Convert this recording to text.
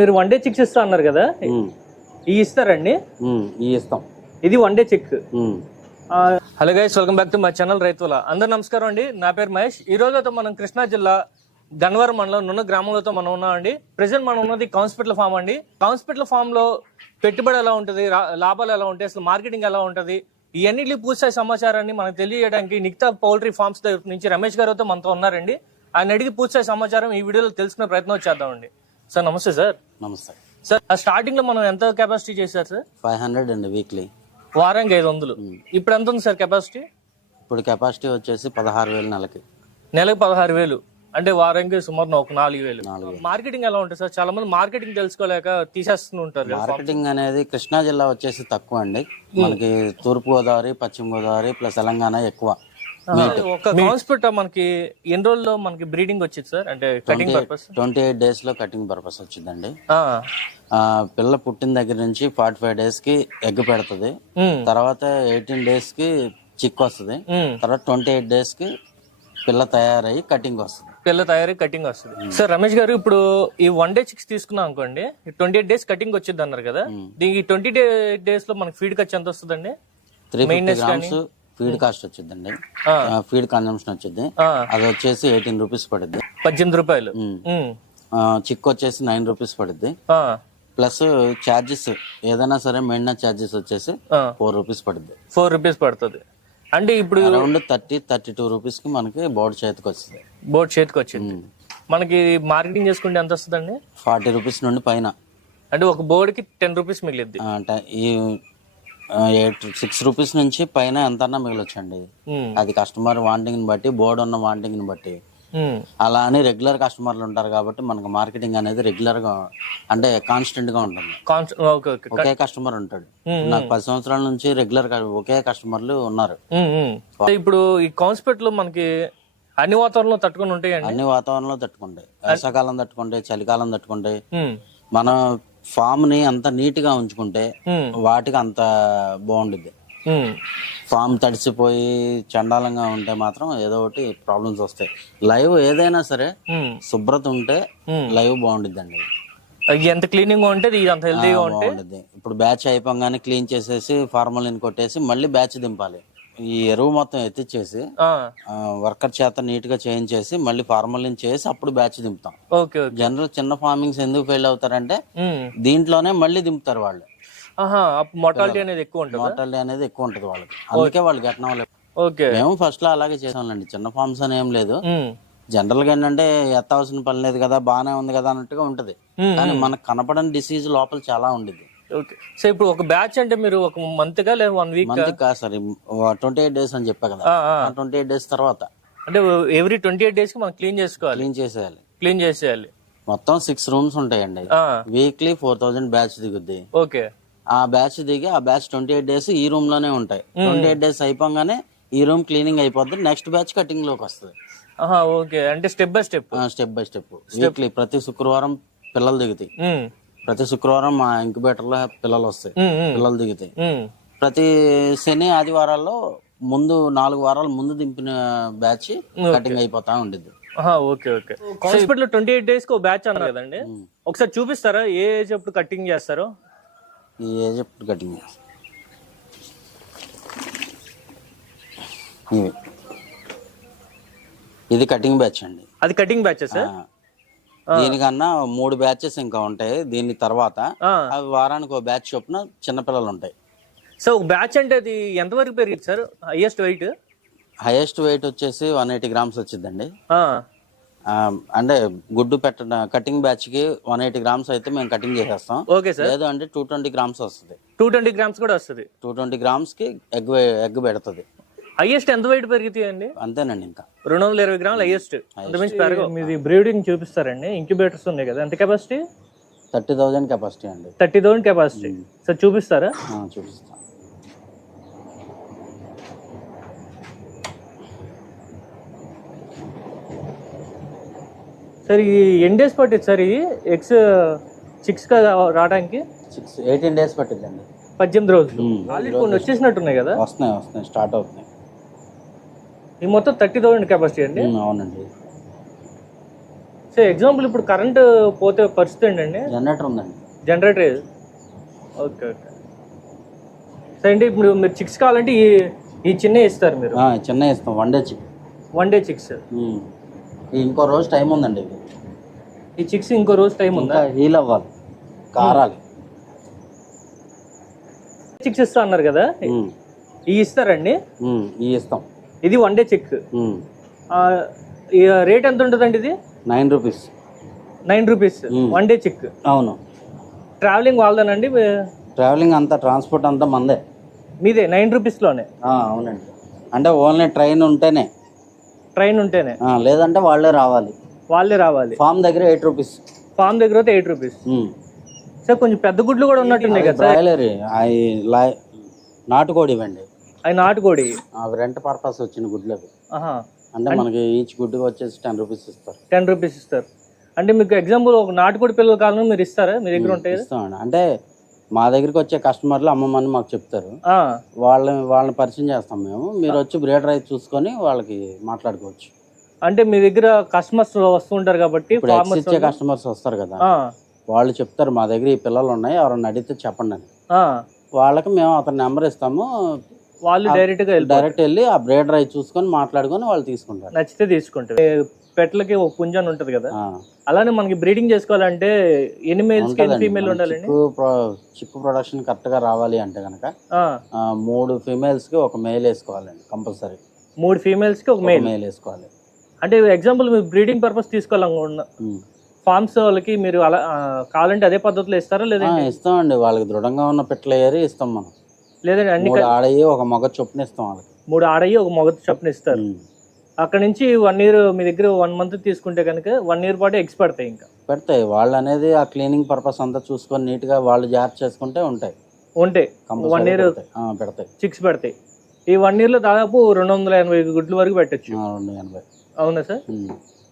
మీరు one day chicks ఇస్తా అన్నారు కదా? ఇవి ఇస్తారండి? ఇవి ఇస్తాం. ఇది one day check hello guys welcome back to my channel రైతుల. అందరు నమస్కారం అండి. నా పేరు మహేష్. ఈ రోజు అయితే మనం కృష్ణా జిల్లా గన్వరం మండలం నున్న గ్రామంలో మనం ఉన్నామండి. ప్రెసెంట్ మనం ఉన్నది కాన్స్పిటల్ ఫామ్ అండి. కాన్స్పిటల్ ఫామ్లో పెట్టుబడి ఎలా ఉంటుంది? లాభాలు ఎలా ఉంటాయి? అసలు మార్కెటింగ్ ఎలా ఉంటుంది? ఇవన్నిటి పూర్తి సమాచారాన్ని మనకు తెలియజేయడానికి నిక్తా పౌల్ట్రీ ఫార్మ్స్ దగ్గర నుంచి రమేష్ గారితో మనతో ఉన్నారండి. ఆయన అడిగి పూర్తి సమాచారం ఈ వీడియోలో తెలుసుకునే ప్రయత్నం చేద్దామండి. సార్ నమస్తే సార్. నమస్తే. సార్ స్టార్టింగ్లో మనం ఎంత కెపాసిటీ చేశారు సార్? ఫైవ్ హండ్రెడ్ అండి వీక్లీ. వారానికి ఐదు వందలు. ఇప్పుడు ఎంత ఉంది సార్ కెపాసిటీ ఇప్పుడు కెపాసిటీ వచ్చేసి పదహారు వేలు నెలకి. నెలకు పదహారు వేలు. అంటే వారానికి సుమారు ఒక నాలుగు వేలు. మార్కెటింగ్ ఎలా ఉంటుంది సార్? చాలా మంది మార్కెటింగ్ తెలుసుకోలేక తీసేస్తూ ఉంటారు. మార్కెటింగ్ అనేది కృష్ణా జిల్లా వచ్చేసి తక్కువ అండి. మనకి తూర్పు గోదావరి పశ్చిమ గోదావరి ప్లస్ తెలంగాణ ఎక్కువ. ఒక కాన్స్పెక్ట్ మనకి ఎన్ని రోజుల్లో మనకి బ్రీడింగ్ వచ్చింది సార్? అంటే కటింగ్ పర్పస్ ట్వంటీ ఎయిట్ డేస్లో కటింగ్ పర్పస్ వచ్చిందండి. ఆ, పిల్ల పుట్టిన దగ్గర నుంచి ఫార్టీ ఫైవ్ డేస్కి ఎగ్ పెడుతుంది. తర్వాత ఎయిటీన్ డేస్కి చిక్ వస్తుంది తర్వాత ట్వంటీ ఎయిట్ డేస్కి పిల్ల తయారయ్యి కటింగ్ వస్తుంది. పిల్ల తయారీ కటింగ్ వస్తుంది. సార్ రమేష్ గారు ఇప్పుడు ఈ వన్ డే చిక్స్ తీసుకున్నాం అనుకోండి ట్వంటీ ఎయిట్ డేస్ కటింగ్ వచ్చింది అన్నారు కదా దీనికి ట్వంటీ డేస్లో మనకి ఫీడ్ ఖర్చు ఎంత వస్తుందండి? త్రీ గ్రామ్స్ ఫీడ్ కాస్ట్ వచ్చిందండి ఫీడ్ కన్జంప్షన్ వచ్చింది అది వచ్చేసి ఎయిటీన్ రూపీస్ పడుద్ది. పద్దెనిమిది రూపాయలు. చిక్ వచ్చేసి నైన్ రూపీస్ పడుద్ది. ప్లస్ ఛార్జెస్ ఏదైనా సరే మెయింటెనెన్స్ ఛార్జెస్ వచ్చేసి. ఫోర్ రూపీస్ పడుద్ది. ఫోర్ రూపీస్ పడుతుంది. అంటే ఇప్పుడు అరౌండ్ థర్టీ థర్టీ టూ రూపీస్కి మనకి బోర్డు చేతికి వస్తుంది. బోట్ చేతికి వచ్చింది. మనకి మార్కెటింగ్ చేసుకుంటే ఎంత వస్తుందండి? ఫార్టీ రూపీస్ నుండి పైన. అంటే ఒక బోర్డ్కి టెన్ రూపీస్ మిగిలిద్ది. ఈ ఎయిట్ సిక్స్ రూపీస్ నుంచి పైన ఎంతన్నా మిగలొచ్చండి. అది కస్టమర్ వాంటింగ్ని బట్టి బోర్డు ఉన్న వాంటింగ్ని బట్టి అలా అని రెగ్యులర్ కస్టమర్లు ఉంటారు కాబట్టి మనకు మార్కెటింగ్ అనేది రెగ్యులర్గా అంటే కాన్స్టెంట్గా ఉంటుంది ఒకే కస్టమర్ ఉంటాడు. నాకు పది సంవత్సరాల నుంచి రెగ్యులర్ ఒకే కస్టమర్లు ఉన్నారు. ఇప్పుడు ఈ కాన్స్పెక్ట్లో మనకి అన్ని వాతావరణంలో తట్టుకొని ఉంటాయండి? అన్ని వాతావరణంలో తట్టుకుంటాయి. వర్షాకాలం తట్టుకుంటాయి చలికాలం తట్టుకుంటాయి. మన ఫామ్ని అంత నీట్గా ఉంచుకుంటే వాటికి అంత బాగుంటుంది ఉమ్. ఫామ్ తడిసిపోయి చండాలంగా ఉంటే మాత్రం ఏదో ఒకటి ప్రాబ్లమ్స్ వస్తాయి. లైవ్ ఏదైనా సరే. శుభ్రత ఉంటే. లైవ్ బాగుండిద్దండి. ఎంత క్లీనింగ్గా ఉంటే ఇది అంత హెల్తీగా ఉంటే? బాగుండిద్ది. ఇప్పుడు బ్యాచ్ అయిపోగానే క్లీన్ చేసేసి ఫార్మలిన్ కొట్టేసి మళ్ళీ బ్యాచ్ దింపాలి. ఈ ఎరువు మొత్తం ఎత్తిచ్చేసి వర్కర్ చేత నీట్గా చేయించేసి మళ్ళీ ఫార్మలిన్ చేసి అప్పుడు బ్యాచ్ దింపుతాం. జనరల్ చిన్న ఫార్మింగ్స్ ఎందుకు ఫెయిల్ అవుతారంటే. దీంట్లోనే మళ్ళీ దింపుతారు వాళ్ళు. మొటాలిటీ అనేది ఎక్కువ ఉంటుంది? మోటాలిటీ అనేది ఎక్కువ ఉంటుంది వాళ్ళకి. అందుకే వాళ్ళు వల్ల ఓకే. మేము ఫస్ట్లో అలాగే చేసాంలేండి చిన్న ఫార్మ్స్ అని ఏం లేదు. జనరల్గా ఏంటంటే ఎత్తాల్సిన పని లేదు కదా బానే ఉంది కదా అన్నట్టుగా ఉంటది. కానీ మనకు కనపడని డిసీజ్ లోపల చాలా ఉండిద్ది. ఓకే. సో ఇప్పుడు ఒక బ్యాచ్ అంటే మీరు ఒక మంత్గా లేదా వన్ వీక్ మంది కాదు సార్. ట్వంటీ ఎయిట్ డేస్ అని చెప్పా కదా. ట్వంటీ ఎయిట్ డేస్ తర్వాత. అంటే ఎవ్రీ ట్వంటీ ఎయిట్ డేస్కి మనం క్లీన్ చేసుకోవాలి. క్లీన్ చేసేయాలి. క్లీన్ చేసేయాలి. మొత్తం సిక్స్ రూమ్స్ ఉంటాయండి. వీక్లీ ఫోర్ థౌజండ్ బ్యాచ్ దిగుద్ది. ఓకే. ఆ బ్యాచ్ దిగి ఆ బ్యాచ్ ట్వంటీ ఎయిట్ డేస్ ఈ రూమ్లోనే ఉంటాయి. ట్వంటీ ఎయిట్ డేస్ అయిపోగానే ఈ రూమ్ క్లీనింగ్ అయిపోద్ది. నెక్స్ట్ బ్యాచ్ కటింగ్లోకి వస్తుంది ఓకే. అంటే step by step. Step by step. Weekly ప్రతి శుక్రవారం పిల్లలు దిగుతాయి. ప్రతి శుక్రవారం మా ఇంక్యుబేటర్లో పిల్లలు వస్తాయి పిల్లలు దిగుతాయి. ప్రతి శని ఆదివారాల్లో ముందు నాలుగు వారాల ముందు దింపిన బ్యాచ్ కటింగ్ అయిపోతా ఉండిద్ది. Okay okay. Hospital twenty eight డేస్కి బ్యాచ్ అన్నారు కదండి. ఒకసారి చూపిస్తారా ఏ ఏజ్ అప్పుడు కటింగ్ చేస్తారో? ఈ ఏజ్ ఎప్పుడు కటింగ్ ఇది కటింగ్ బ్యాచ్ అండి. అది కటింగ్ బ్యాచ్ సార్. దీనికన్నా మూడు బ్యాచెస్ ఇంకా ఉంటాయి. దీని తర్వాత అవి వారానికి ఒక బ్యాచ్ చొప్పున చిన్నపిల్లలు ఉంటాయి. సో ఒక బ్యాచ్ అంటే అది ఎంతవరకు పెరిగింది sir? Highest weight highest weight వచ్చేసి వన్ ఎయిటీ గ్రామ్స్ వచ్చిందండి. అంటే గుడ్డు పెట్టడం కటింగ్ బ్యాచ్కి వన్ ఎయిటీ గ్రామ్స్ అయితే మేము కటింగ్ చేసేస్తాం. Okay sir. లేదు అంటే టూ ట్వంటీ గ్రామ్స్ వస్తుంది. టూ ట్వంటీ గ్రామ్స్ కూడా వస్తుంది. టూ ట్వంటీ గ్రామ్స్కి ఎగ్ ఎగ్ పెడుతుంది. హైయెస్ట్ ఎంత వెయిట్ పెరుగుతాయండి? అంతేనండి ఇంకా. రెండు వందల ఇరవై గ్రాములు హైయెస్ట్ అంతమించి పెరగవు. మీది బ్రీడింగ్ చూపిస్తారండి. ఇంక్యుబేటర్స్ ఉన్నాయి కదా. ఎంత కెపాసిటీ థర్టీ థౌజండ్ కెపాసిటీ అండి. థర్టీ థౌసండ్ కెపాసిటీ సార్ చూపిస్తారా? ఆ, చూపిస్తాం. సార్ ఈ ఎన్ని డేస్ పట్టింది సార్ ఇది? ఎక్స్ సిక్స్గా రావడానికి? సిక్స్ ఎయిటీన్ డేస్ పట్టిద్దండి. పద్దెనిమిది రోజులు. ఆల్రెడీ కొన్ని వచ్చేసినట్టున్నాయి కదా? వస్తున్నాయి వస్తున్నాయి. స్టార్ట్ అవుతున్నాయి. ఈ మొత్తం థర్టీ థౌసండ్ కెపాసిటీ అండి. అవునండి. సో ఎగ్జాంపుల్ ఇప్పుడు కరెంట్ పోతే పరిస్థితి ఏంటండి? జనరేటర్ ఉందండి. జనరేటర్ ఓకే ఓకే సో అంటే ఇప్పుడు మీరు చిక్స్ కావాలంటే ఈ ఈ చిన్న ఇస్తారు మీరు. చిన్న ఇస్తాం. One day chick one day chicks. ఇంకో రోజు టైం ఉందండి ఇది. ఈ చిక్స్ ఇంకో రోజు టైం ఉందా? హీల్ అవ్వాలి. కారాలి. చిక్స్ ఇస్తా అన్నారు కదా. ఇవి ఇస్తారండి? ఇవి ఇస్తాం. ఇది వన్ డే చిక్. రేట్ ఎంత ఉంటుందండి ఇది? Nine rupees nine rupees. One day chick అవును. ట్రావెలింగ్ వాళ్ళదేనండి? ట్రావెలింగ్ అంతా ట్రాన్స్పోర్ట్ అంతా మందే. మీదే నైన్ రూపీస్లోనే అవునండి. అంటే ఓన్లీ ట్రైన్ ఉంటేనే. ట్రైన్ ఉంటేనే. లేదంటే వాళ్ళే రావాలి. వాళ్ళే రావాలి. ఫామ్ దగ్గర ఎయిట్ రూపీస్ ఫామ్ దగ్గర అయితే ఎయిట్ రూపీస్ సార్ కొంచెం పెద్ద గుడ్లు కూడా ఉన్నట్టున్నాయి కదా బ్రాయిలర్ నాటుకోడి ఇవ్వండి అవి నాటుకోడి. అవి రెంట్ పర్పస్ వచ్చిన గుడ్లు అవి. అంటే మనకి ఈచ్ గుడ్డుకి వచ్చేసి టెన్ రూపీస్ ఇస్తారు. టెన్ రూపీస్ ఇస్తారు. అంటే మీకు ఎగ్జాంపుల్ ఒక నాటుకోడి పిల్లల కాలం మీరు ఇస్తారా? మీ దగ్గర ఉంటాయి? ఇస్తామండి. అంటే మా దగ్గరికి వచ్చే కస్టమర్లు అమ్మమ్మని మాకు చెప్తారు. వాళ్ళని వాళ్ళని పరిచయం చేస్తాం మేము. మీరు వచ్చి బ్రేడర్ అయితే చూసుకొని వాళ్ళకి మాట్లాడుకోవచ్చు. అంటే మీ దగ్గర కస్టమర్స్ వస్తుంటారు కాబట్టి ఇచ్చే కస్టమర్స్ వస్తారు కదా. వాళ్ళు చెప్తారు మా దగ్గర ఈ పిల్లలు ఉన్నాయి ఎవరన్నా అడిగితే చెప్పండి అని. వాళ్ళకి మేము అతని నెంబర్ ఇస్తాము. వాళ్ళు డైరెక్ట్గా డైరెక్ట్ వెళ్ళి ఆ బ్రేడర్ అయి చూసుకొని మాట్లాడుకొని వాళ్ళు తీసుకుంటారు. నచ్చితే తీసుకుంటారు. పెట్లకి ఒక పుంజన్ ఉంటది కదా. అలానే మనకి బ్రీడింగ్ చేసుకోవాలంటే ఎన్ని మేల్స్కి ఎన్ని. ఫీమేల్ ఉండాలండి? చిక్కు చిక్కు ప్రొడక్షన్ కరెక్ట్గా రావాలి అంటే కనుక మూడు ఫీమేల్స్కి ఒక మేల్ వేసుకోవాలండి కంపల్సరీ మూడు ఫీమేల్స్కి ఒక మేల్ మేల్ వేసుకోవాలి. అంటే ఎగ్జాంపుల్ మీరు బ్రీడింగ్ పర్పస్ తీసుకోవాలనుకున్న ఉమ్. ఫార్మ్స్ వాళ్ళకి మీరు అలా కావాలంటే అదే పద్ధతిలో ఇస్తారా ఆ, లేదంటే ఇస్తామండి. వాళ్ళకి దృఢంగా ఉన్న పిట్టలు ఏరి ఇస్తాం మనం. లేదంటే అన్ని మూడు ఆడయి ఒక మగ చొప్పున ఇస్తాం వాళ్ళకి. మూడు ఆడయ్యి ఒక మొగ చొప్పున ఇస్తారు. అక్కడ నుంచి వన్ ఇయర్ మీ దగ్గర వన్ మంత్ తీసుకుంటే కనుక వన్ ఇయర్ పాటు ఎగ్స్ పడతాయి ఇంకా. పెడతాయి. వాళ్ళు అనేది ఆ క్లీనింగ్ పర్పస్ అంతా చూసుకొని నీట్గా వాళ్ళు జాగ్రత్త చేసుకుంటే ఉంటాయి. ఉంటాయి. వన్ ఇయర్ పెడతాయి. చిక్స్ పెడతాయి. ఈ వన్ ఇయర్లో దాదాపు రెండు వందల ఎనభై గుడ్ల వరకు పెట్టచ్చు. ఎనభై. అవునా సార్.